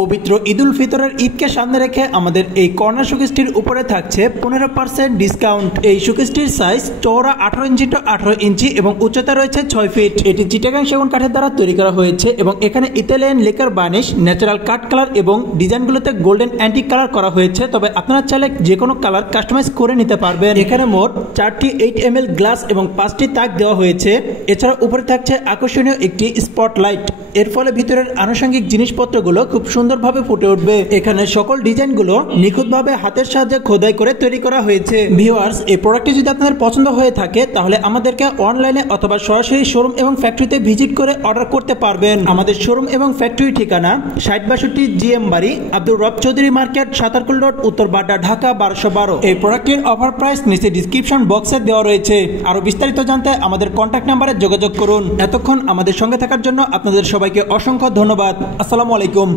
পবিত্র ঈদুল ফিতরের ঈদকে সামনে রেখে আমাদের এই কর্নার শোকেসটির উপরে থাকছে 15% ডিসকাউন্ট। এই শোকেসটির সাইজ চওড়া 18 ইঞ্চি টু 18 ইঞ্চি এবং উচ্চতা রয়েছে 6 ফিট। এটি চিটাগাং সেগুন কাঠের দ্বারা তৈরি করা হয়েছে এবং এখানে ইতালিয়ান লেকার বার্নিশ, ন্যাচারাল কাট কালার এবং ডিজাইনগুলোতে গোল্ডেন অ্যান্টিক কালার করা হয়েছে। তবে আপনারা চাইলে যে কোনো কালার কাস্টমাইজ করে নিতে পারবেন। এখানে মোট 4টি 8 ml গ্লাস এবং 5টি তাক দেওয়া হয়েছে। এছাড়া উপরে থাকছে আকর্ষণীয় একটি স্পটলাইট। এর ফলে ভিতরের আনুষঙ্গিক জিনিসপত্রগুলো খুব সুন্দরভাবে ফুটে উঠবে। এখানে সকল ডিজাইনগুলো নিখুঁতভাবে হাতের সাহায্যে খোদাই করে তৈরি করা হয়েছে। ভিউয়ার্স, এই প্রোডাক্টটি যদি আপনাদের পছন্দ হয়ে থাকে তাহলে আমাদেরকে অনলাইনে অথবা সরাসরি শোরুম এবং ফ্যাক্টরিতে ভিজিট করে অর্ডার করতে পারবেন। আমাদের শোরুম এবং ফ্যাক্টরি ঠিকানা 6062 GM বাড়ি, আব্দুর রব চৌধুরী মার্কেট, সাতারকুল রোড, উত্তর বাড্ডা, ঢাকা 1212। এই প্রোডাক্টের অফার প্রাইস নিচে ডিসক্রিপশন বক্সে দেওয়া রয়েছে। আরো বিস্তারিত জানতে আমাদের কন্ট্যাক্ট নাম্বারে যোগাযোগ করুন। এতক্ষণ আমাদের সঙ্গে থাকার জন্য আপনাদের সবাইকে অসংখ্য ধন্যবাদ। আসসালামু আলাইকুম।